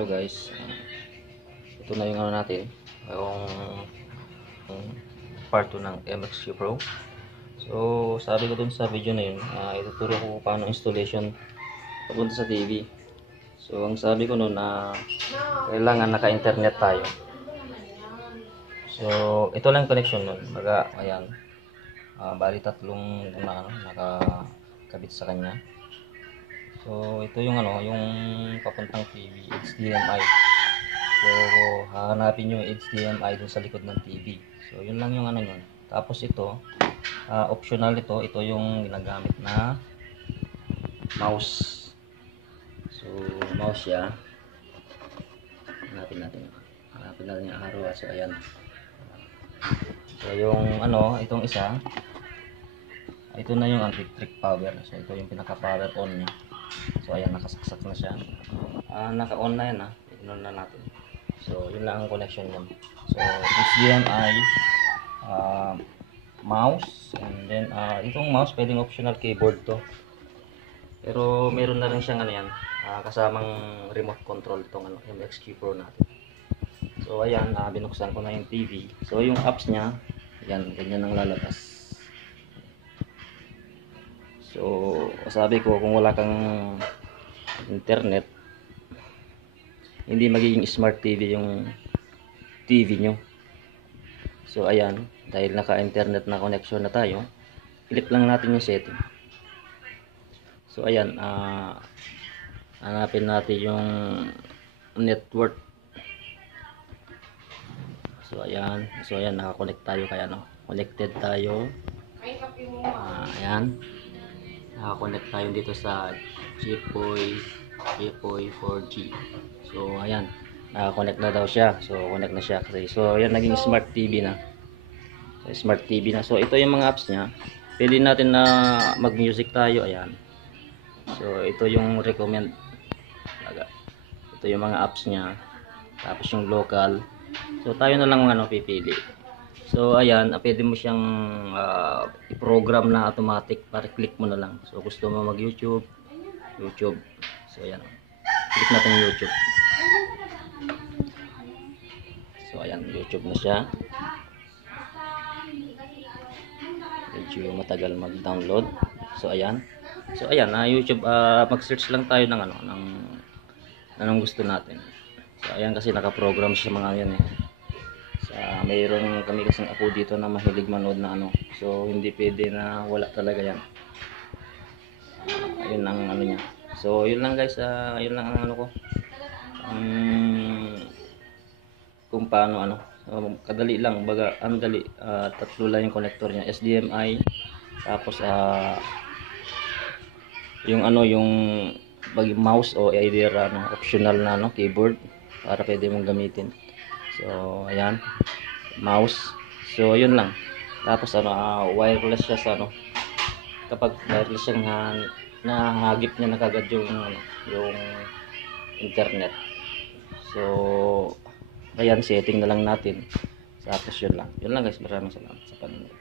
Hello guys, ito na yung ano natin, yung part 2 ng MXQ Pro. So sabi ko dun sa video na yun, ituturo ko paano installation papunta sa TV. So ang sabi ko nun na kailangan naka-internet tayo. So ito lang connection nun, baga ayan, bali tatlong nakakabit sa kanya. So ito yung yung papuntang TV, HDMI. So hahanapin yung HDMI dun sa likod ng TV. So yun lang yung yun. Tapos ito, optional ito yung ginagamit na mouse. So mouse siya. Hanapin natin yung araw. So ayan. So yung itong isa, ito na yung anti-trick power. So ito yung pinaka-power on niya. So ayan, nakasaksak na siya. Naka-on na yan i-on na natin. So yun lang ang connection niya. So HDMI, mouse, and then itong mouse pwedeng optional keyboard to. Pero meron na rin siyang kasamang remote control itong MXQ Pro natin. So ayan, binuksan ko na yung TV. So yung apps niya, yan, ganyan ang lalabas. So sabi ko, kung wala kang internet, hindi magiging smart TV yung TV nyo. So ayan, dahil naka-internet na connection na tayo, click lang natin yung setting. So ayan, hanapin natin yung network. So ayan, naka-connect tayo kaya connected tayo. Ayan. Naka-connect tayo dito sa GPOE 4G. So ayan, naka-connect na daw siya. So connect na siya kasi. So ayan, naging smart TV na. So, smart TV na. So ito yung mga apps niya. Pwede natin na mag-music tayo. Ayan. So ito yung recommend. Ito yung mga apps niya. Tapos yung local. So tayo na lang pipili. So ayan, pwede mo siyang i-program na automatic, para click mo na lang. So gusto mo mag-YouTube, YouTube. So ayan, click natin YouTube. So ayan, YouTube na siya. Medyo matagal mag-download. So ayan, YouTube, mag-search lang tayo ng anong gusto natin. So ayan, kasi naka-program siya mga yan mayroon kami kasing ako dito na mahilig manood na so hindi pwede na wala talaga yan. Yun ang niya. So yun lang guys, yun lang ang ko kung paano kadali lang, baga ang dali. Tatlo lang yung connector niya, HDMI, tapos yung yung mouse o either optional na keyboard para pwede mong gamitin. So ayan, mouse. So yun lang. Tapos wireless siya sa kapag wireless siyang nahagip niya na kagad yung internet. So ayan, setting na lang natin. Tapos yun lang guys, maraming salamat sa panonood.